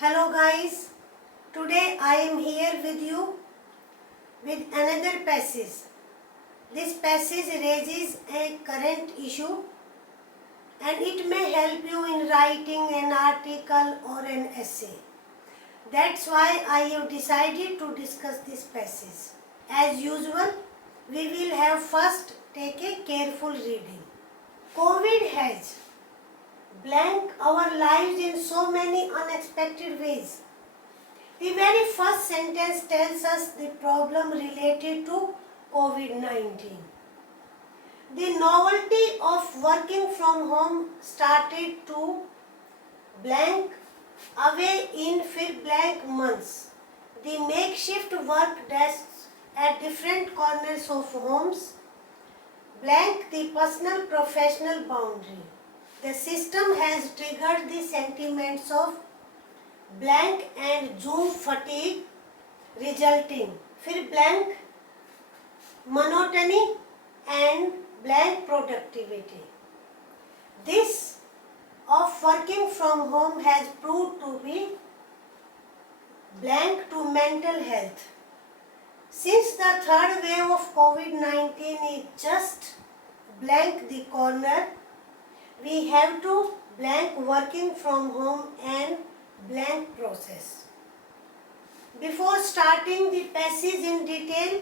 Hello guys, today I am here with you with another passage. This passage raises a current issue and it may help you in writing an article or an essay. That's why I have decided to discuss this passage. As usual, we will have first take a careful reading. COVID has blanked our lives in so many unexpected ways. The very first sentence tells us the problem related to COVID-19. The novelty of working from home started to blank away in blank months. The makeshift work desks at different corners of homes blank the personal professional boundary. The system has triggered the sentiments of blank and Zoom fatigue resulting फिर blank monotony and blank productivity. This of working from home has proved to be blank to mental health. Since the third wave of COVID-19 is just blank the corner, we have to blank working from home and blank process. Before starting the passage in detail,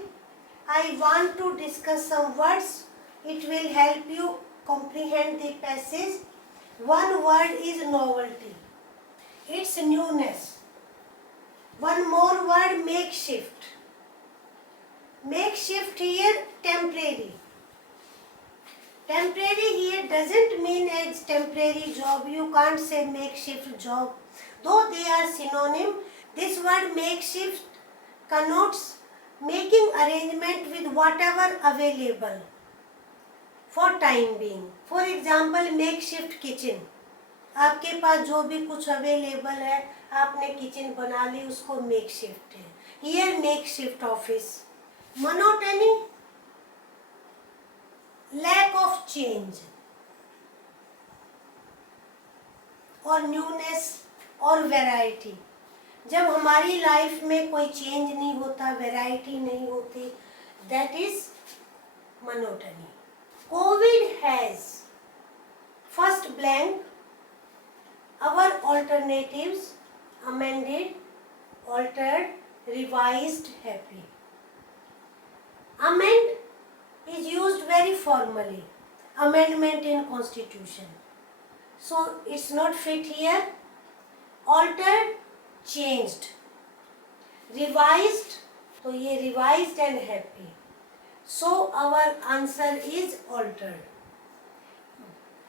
I want to discuss some words. It will help you comprehend the passage. One word is novelty. It's newness. One more word, makeshift. Makeshift here, temporary. Temporary here doesn't mean as temporary job. You can't say makeshift job. Though they are synonym, this word makeshift connotes making arrangement with whatever available for time being. For example, makeshift kitchen. आपके पास जो भी कुछ available है आपने kitchen बना ली उसको makeshift है. Here makeshift office. Monotony, lack of change और newness और वैरायटी. जब हमारी लाइफ में कोई चेंज नहीं होता, वैरायटी नहीं होती, that is monotony. Covid has first blank our alternatives amended, altered, revised, happy. Amend is used very formally. Amendment in constitution. So it's not fit here. Altered, changed. Revised, तो ये revised and happy. So our answer is altered.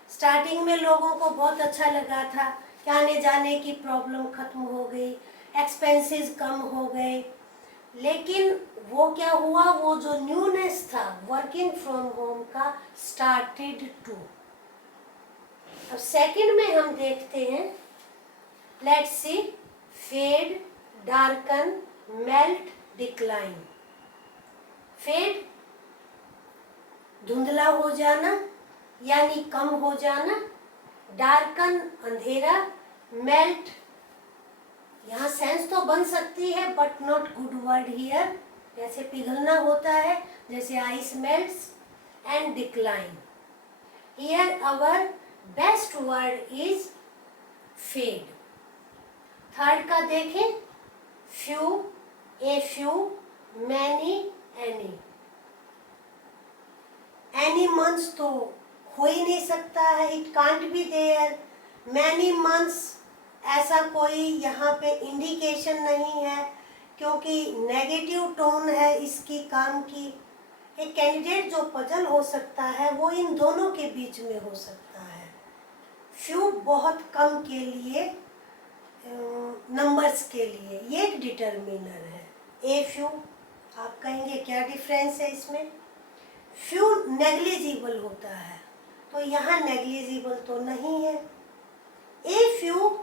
Starting में लोगों को बहुत अच्छा लगा था कि आने जाने की प्रॉब्लम खत्म हो गई, एक्सपेंसेस कम हो गए, लेकिन वो क्या हुआ, वो जो न्यूनेस था वर्किंग फ्रॉम होम का स्टार्टेड टू. अब सेकंड में हम देखते हैं, let's see, fade, darken, melt, decline. Fade धुंधला हो जाना यानी कम हो जाना, डार्कन अंधेरा, मेल्ट यहाँ सेंस तो बन सकती है but not good word here, जैसे पिघलना होता है, जैसे ice melts. And decline, here our best word is fade. Third का देखें, few, a few, many, any. Any months तो हो ही नहीं सकता है, it can't be there. Many months ऐसा कोई यहाँ पे इंडिकेशन नहीं है क्योंकि नेगेटिव टोन है इसकी काम की. एक कैंडिडेट जो पजल हो सकता है वो इन दोनों के बीच में हो सकता है. फ्यू बहुत कम के लिए, नंबर्स के लिए, ये एक डिटर्मिनर है. ए फ्यू आप कहेंगे क्या डिफरेंस है इसमें. फ्यू नेग्लिजिबल होता है तो यहाँ नेग्लिजिबल तो नहीं है. ए फ्यू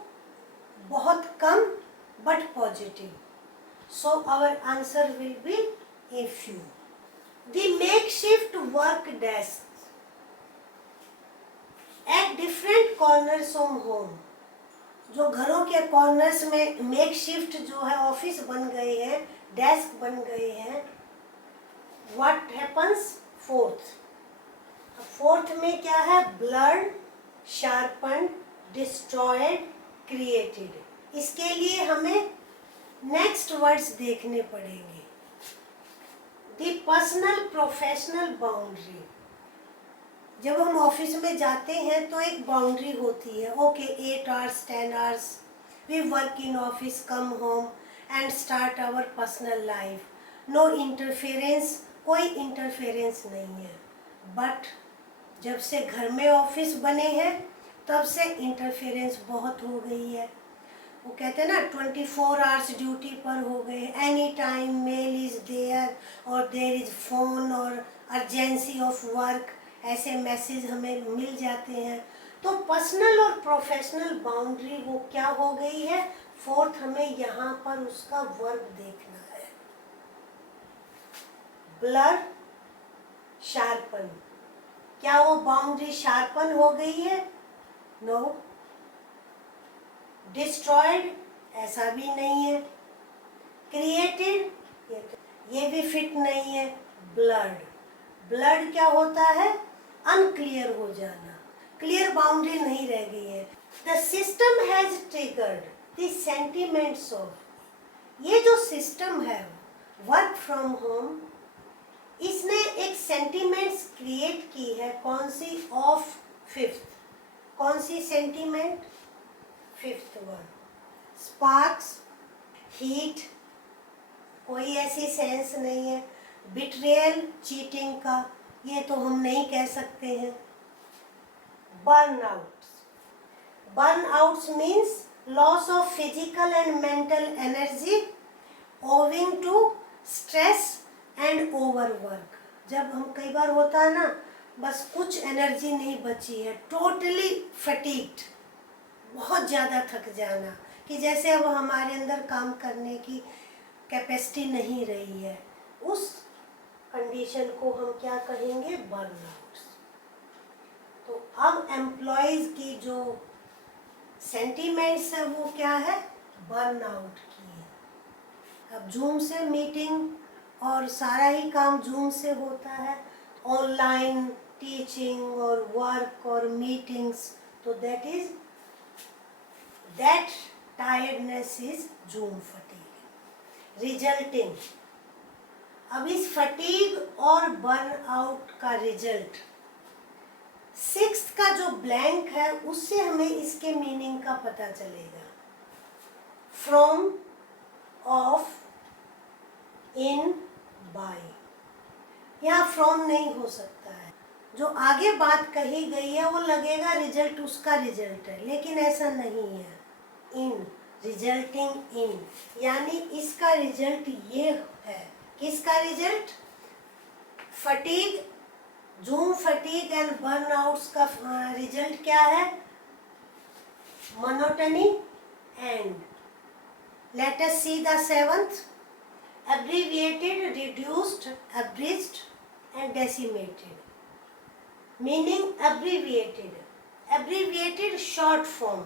बहुत कम but positive. So our answer will be a few. The makeshift work desk at different corners of home जो घरों के कॉर्नर्स में मेक शिफ्ट जो है ऑफिस बन गए हैं, डेस्क बन गए हैं, व्हाट हैपन्स फोर्थ में क्या है? Blurred, sharpen, destroyed, created. इसके लिए हमें नेक्स्ट वर्ड्स देखने पड़ेंगे। द पर्सनल प्रोफेशनल बाउंड्री, जब हम ऑफिस में जाते हैं तो एक बाउंड्री होती है। Okay, 8 hours 10 hours we work in office, come home and start our personal life, no interference, कोई इंटरफेरेंस नहीं है। बट जब से घर में ऑफिस बने हैं तब से इंटरफेरेंस बहुत हो गई है। वो कहते हैं ना 24 hours ड्यूटी पर हो गए, any time mail is there और देयर इज फोन और अर्जेंसी ऑफ वर्क, ऐसे मैसेज हमें मिल जाते हैं। तो पर्सनल और प्रोफेशनल बाउंड्री वो क्या हो गई है? फोर्थ, हमें यहाँ पर उसका वर्ब देखना है। ब्लर, शार्पन, क्या वो बाउंड्री शार्पन हो गई है? नो। डिस्ट्रॉयड, ऐसा भी नहीं है। क्रिएटेड, ये भी फिट नहीं है। ब्लड, ब्लड क्या होता है? अनक्लियर हो जाना, क्लियर बाउंड्री नहीं रह गई है। The system has triggered the sentiments of, ये जो सिस्टम है वर्क फ्रॉम होम, इसने एक सेंटिमेंट्स क्रिएट की है। कौन सी? Of fifth. कौन सी sentiment? Fifth one. Sparks, heat, कोई ऐसी सेंस नहीं है। बिट्रेयल, चीटिंग का, ये तो हम नहीं कह सकते हैं। Burnouts, burnouts means loss of physical and mental energy owing to stress and overwork. जब हम कई बार होता है ना, बस कुछ एनर्जी नहीं बची है, टोटली फटीग्ड, बहुत ज़्यादा थक जाना, कि जैसे अब हमारे अंदर काम करने की कैपेसिटी नहीं रही है, उस कंडीशन को हम क्या कहेंगे? बर्नआउट्स। तो अब एम्प्लॉयज़ की जो सेंटीमेंट्स है वो क्या है? बर्नआउट की है। अब जूम से मीटिंग और सारा ही काम जूम से होता है, ऑनलाइन टीचिंग और वर्क और मीटिंग्स, तो that tiredness is zoom fatigue resulting. अब इस फटीग और बर्नआउट का रिजल्ट, सिक्स्थ का जो ब्लैंक है उससे हमें इसके मीनिंग का पता चलेगा। फ्रॉम, ऑफ, इन, बाय, यहाँ फ्रॉम नहीं हो सकता है। जो आगे बात कही गई है वो लगेगा रिजल्ट उसका रिजल्ट है, लेकिन ऐसा नहीं है। इन, रिजल्टिंग इन, यानी इसका रिजल्ट ये है। किसका result? Fatigue, zoom fatigue and burnouts का रिजल्ट क्या है? Monotony and. Let us see the seventh, abbreviated, reduced, abridged and decimated. Meaning abbreviated, abbreviated short form,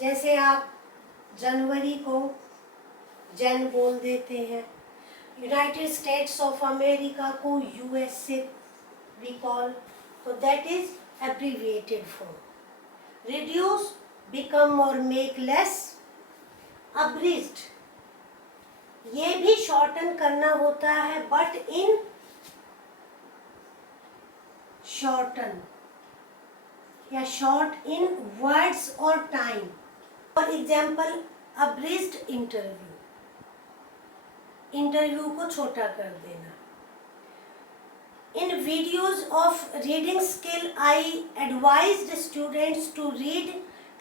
जैसे आप जनवरी को जैन बोल देते हैं, यूनाइटेड स्टेट्स ऑफ अमेरिका को यूएसए वी कॉल, तो that is abbreviated form. Reduce, become or make less. Abridged, ये भी शॉर्टन करना होता है, बट इन शॉर्टन या शॉर्ट इन वर्ड्स और time. For example, abridged interview, interview को छोटा कर देना। In videos of reading skill I advised students to read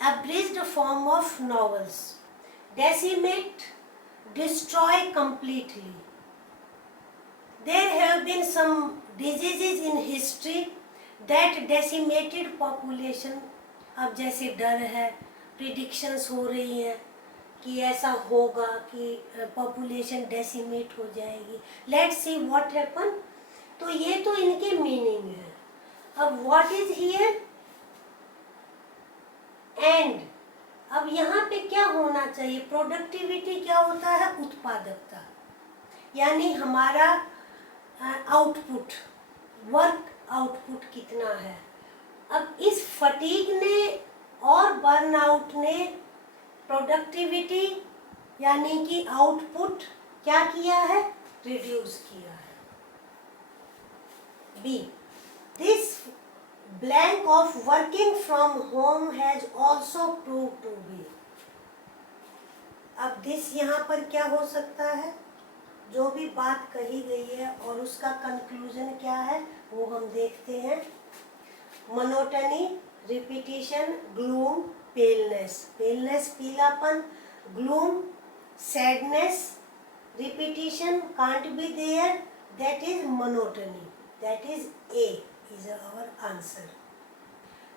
abridged form of novels. Decimate, destroy completely. There have been some diseases in history that decimated population. अब जैसे डर है, predictions हो रही हैं कि ऐसा होगा कि population decimate हो जाएगी. Let's see what happened. तो ये तो इनके meaning है। अब what is here? And अब यहाँ पे क्या होना चाहिए, प्रोडक्टिविटी क्या होता है, उत्पादकता, यानी हमारा आउटपुट, वर्क आउटपुट कितना है। अब इस फटीग ने और बर्नआउट ने प्रोडक्टिविटी यानी कि आउटपुट क्या किया है, रिड्यूस किया है। B, this blank of working from home has also prove to be. अब दिस यहाँ पर क्या हो सकता है, जो भी बात कही गई है और उसका कंक्लूजन क्या है वो हम देखते हैं। Monotony, repetition, gloom, paleness, paleness पीलापन, gloom sadness, repetition can't be there, that is monotony, that is A is our answer.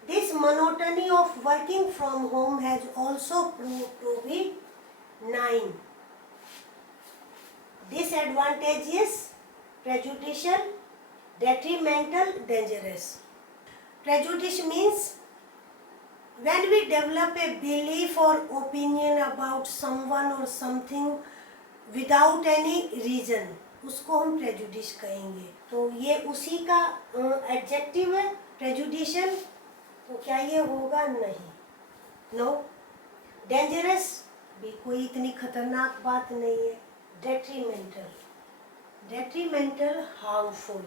This monotony of working from home has also proved to be 9. Disadvantageous, prejudicial, detrimental, dangerous. Prejudice means when we develop a belief or opinion about someone or something without any reason, उसको हम prejudice कहेंगे। तो ये उसी का adjective है prejudicial, तो क्या ये होगा, नहीं, नो। डेंजरस भी कोई इतनी खतरनाक बात नहीं है। Detrimental, detrimental harmful,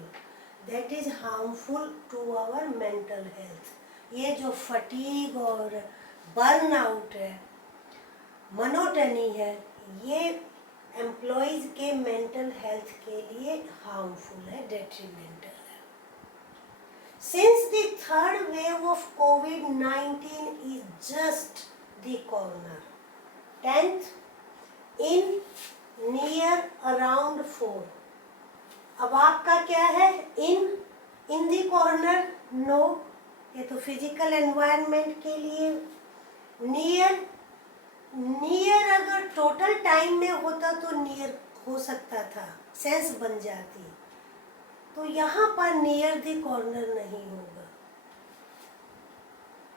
that is harmful to our mental health. ये जो फटीग और बर्नआउट है, मोनोटनी है, ये एम्प्लॉयज के मेंटल हेल्थ के लिए हार्मफुल है, डेट्रीमेंटल है। Since the third wave of covid is just the corner, 10th in, near, around, 4। अब आपका क्या है, इन द कॉर्नर, नो, ये तो फिजिकल एनवायरनमेंट के लिए। नियर, नियर अगर टोटल टाइम में होता तो नियर हो सकता था, सेंस बन जाती, तो यहाँ पर नियर द कॉर्नर नहीं होगा।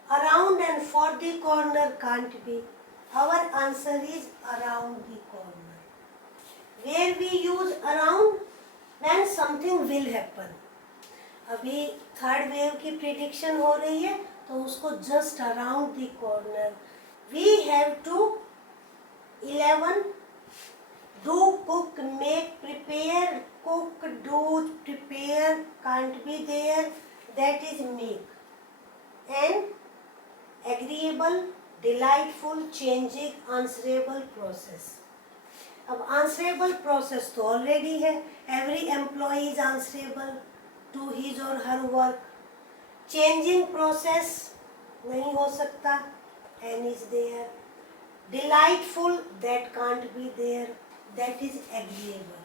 Around and for the corner can't be, our answer is around the corner. Where we use around, when something will happen. अभी थर्ड वेव की प्रिडिक्शन हो रही है, तो उसको just around the corner. We have to 11 do, cook, make, prepare, cook, do, prepare can't be there, that is make. And agreeable, delightful, changing, answerable process. अब answerable process तो already है, every employee is answerable to his or her work. Changing process नहीं हो सकता, and is there. Delightful, that can't be there, that is agreeable.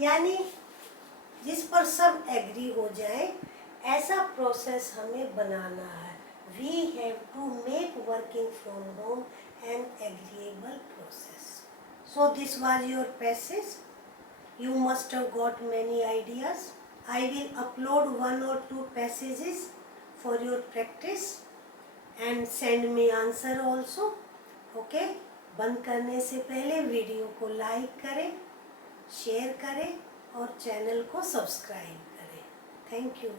यानी जिस पर सब एग्री हो जाए ऐसा प्रोसेस हमें बनाना है। We have to make working from home an agreeable process. So this was your passage. You must have got many ideas. I will upload 1 or 2 passages for your practice. And send me answer also, okay. बंद करने से पहले video को like करें, share करें और channel को subscribe करें। Thank you.